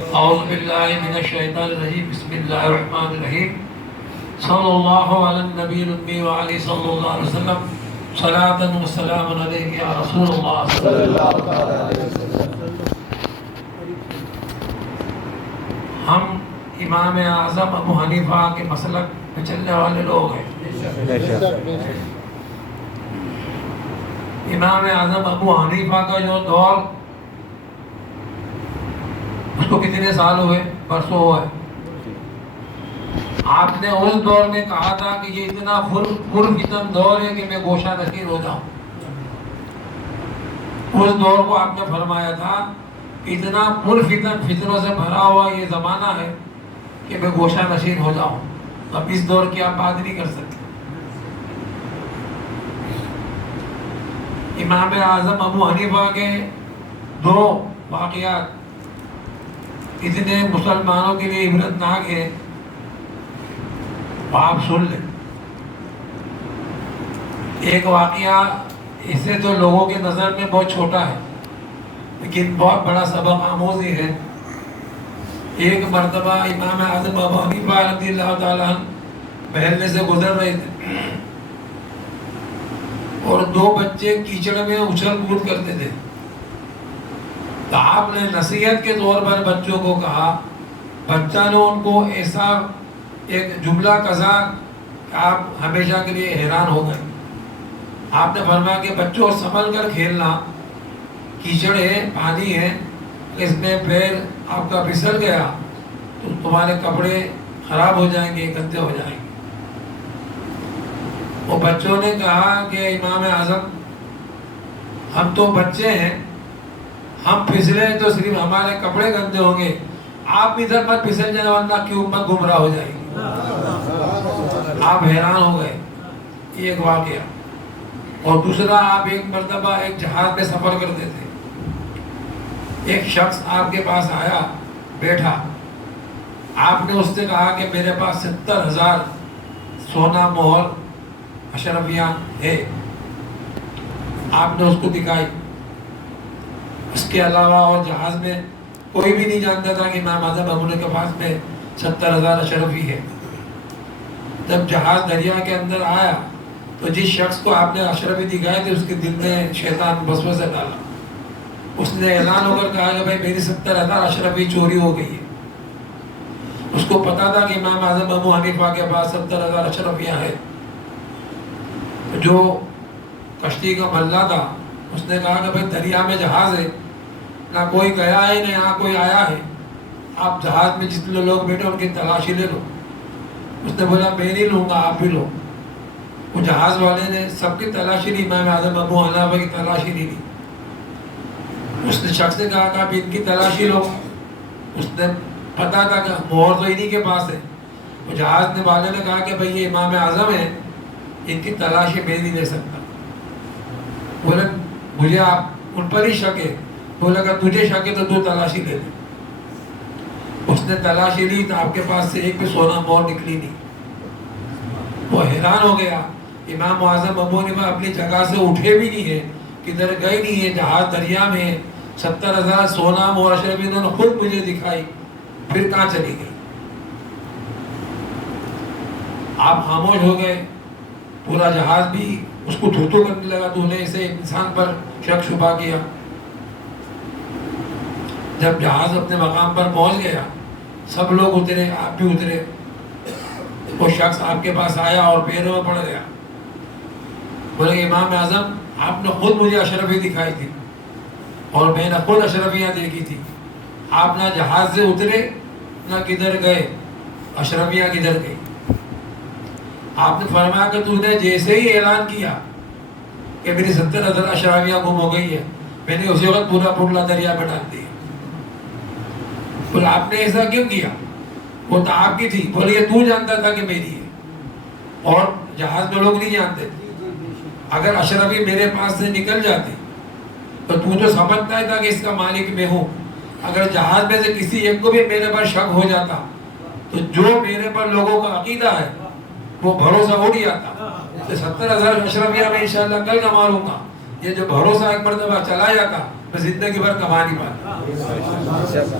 اعوذ باللہ من الشیطان الرجیم بسم اللہ الرحمن الرحیم صلی اللہ علی النبی الأمی وعلی صلی اللہ علیہ وسلم صلاۃ و سلام علیک یا رسول اللہ صلی اللہ علیہ وسلم۔ ہم امام اعظم ابو حنیفہ کے مسلک پہ چلنے والے لوگ ہیں۔ امام اعظم ابو حنیفہ کا جو دور اس کو کتنے سال ہوئے؟ برسوں ہوئے۔ آپ نے اس دور میں کہا تھا کہ یہ اتنا پرفتن دور ہے کہ میں گوشہ نشین ہو جاؤں۔ اس دور کو آپ نے فرمایا تھا کہ اتنا پرفتن فتنوں سے بھرا ہوا یہ زمانہ ہے کہ میں گوشہ نشین ہو جاؤں۔ اب اس دور کی آپ بات نہیں کر سکتے۔ امام اعظم ابو حنیفہ کے دو واقعات اتنے مسلمانوں کے لیے عبرتناک ہے، آپ سن لیں۔ ایک واقعہ اسے تو لوگوں کے نظر میں بہت چھوٹا ہے لیکن بہت بڑا سبق آموز ہی ہے۔ ایک مرتبہ امام اعظم ابو حنیفہ رضی اللہ تعالیٰ عنہ محلے سے گزر رہے تھے اور دو بچے کیچڑ میں اچھل کود کرتے تھے، تو آپ نے نصیحت کے طور پر بچوں کو کہا، بچہ نے ان کو ایسا ایک جملہ کہا کہ آپ ہمیشہ کے لیے حیران ہو گئے۔ آپ نے فرمایا کہ بچوں سنبھل کر کھیلنا، کیچڑ ہے، پانی ہے، اس میں پیر آپ کا پھسل گیا تو تمہارے کپڑے خراب ہو جائیں گے، گندے ہو جائیں گے۔ وہ بچوں نے کہا کہ امام اعظم ہم تو بچے ہیں، ہم پھسلے تو صرف ہمارے کپڑے گندے ہوں گے، آپ ادھر مت پھسل جائیں ورنہ کی امت گمراہ ہو جائے گی۔ آپ حیران ہو گئے۔ یہ ایک واقعہ۔ اور دوسرا، آپ ایک مرتبہ ایک جہاز میں سفر کرتے تھے، ایک شخص آپ کے پاس آیا، بیٹھا، آپ نے اس سے کہا کہ میرے پاس 70,000 سونا مہر اشرفیاں ہے۔ آپ نے اس کو دکھائی۔ اس کے علاوہ اور جہاز میں کوئی بھی نہیں جانتا تھا کہ امام اعظم ابو کے پاس میں 70,000 اشرفی ہے۔ جب جہاز دریا کے اندر آیا تو جس شخص کو آپ نے اشرفی دکھائے تھے اس کے دل میں شیطان وسوسہ ڈالا۔ اس نے اعلان ہو کر کہا کہ بھائی میری 70,000 اشرفی چوری ہو گئی ہے۔ اس کو پتا تھا کہ امام اعظم ابو حنیفہ کے پاس 70,000 اشرفیاں ہیں۔ جو کشتی کا ملہ تھا اس نے کہا کہ بھائی دریا میں جہاز ہے، نہ کوئی گیا ہے نہ یہاں کوئی آیا ہے، آپ جہاز میں جتنے لوگ بیٹھے ان کی تلاشی لے لو۔ اس نے بولا میں نہیں لوں گا، آپ بھی لو۔ وہ جہاز والے نے سب کی تلاشی لی، امام اعظم ابو حنیفہ کی تلاشی نہیں لی۔ اس نے شخص نے کہا کہ آپ ان کی تلاشی لو۔ اس نے پتا تھا کہ مہر تو انہی کے پاس ہے۔ وہ جہاز والے نے کہا کہ بھائی یہ امام اعظم ہے، ان کی تلاشی میں نہیں لے سکتا۔ بولے مجھے آپ ان پر ہی شک ہے۔ بولا کہ تجھے شک ہے تو تو تلاشی لے لے۔ اس نے تلاشی لی تو آپ کے پاس سے ایک بھی سونا مہر نکلی نہیں۔ وہ حیران ہو گیا۔ امام اعظم ابو حنیفہ اپنی جگہ سے اٹھے بھی نہیں ہے، کدھر گئے نہیں ہے، جہاز دریا میں ہے، 70,000 سونا مہر اشرفی انہوں نے خود مجھے دکھائی، پھر کہاں چلی گئی؟ آپ خاموش ہو گئے۔ پورا جہاز بھی اس کو دھو کرنے لگا، تو نے اسے انسان پر شک شبہ کیا۔ جب جہاز اپنے مقام پر پہنچ گیا، سب لوگ اترے، آپ بھی اترے۔ وہ شخص آپ کے پاس آیا اور پیروں میں پڑ گیا۔ بولے امام اعظم آپ نے خود مجھے اشرفی دکھائی تھی اور میں نے خود اشرفیاں دیکھی تھی، آپ نہ جہاز سے اترے نہ کدھر گئے، اشرفیاں کدھر گئی؟ آپ نے فرمایا کہ تو نے جیسے ہی اعلان کیا کہ میری 70,000 اشرفیاں گم ہو گئی ہے، میں نے اسی وقت پورا پورا دریا میں ڈال دیا۔ بولے آپ نے ایسا کیوں کیا؟ وہ تو آپ کی تھی۔ بولے یہ تو جانتا تھا کہ میری ہے اور جہاز میں لوگ نہیں جانتے۔ اگر اشرفی میرے پاس سے نکل جاتی تو سمجھتا تھا کہ اس کا مالک میں ہوں۔ اگر جہاز میں سے کسی ایک کو بھی میرے پر شک ہو جاتا تو جو میرے پر لوگوں کا عقیدہ ہے وہ بھروسہ اٹھ جاتا۔ 70,000 اشرفیہ میں انشاءاللہ کل کما لوں گا۔ یہ جو بھروسہ ایک مرتبہ چلا جاتا میں زندگی بھر کما نہیں پاتا۔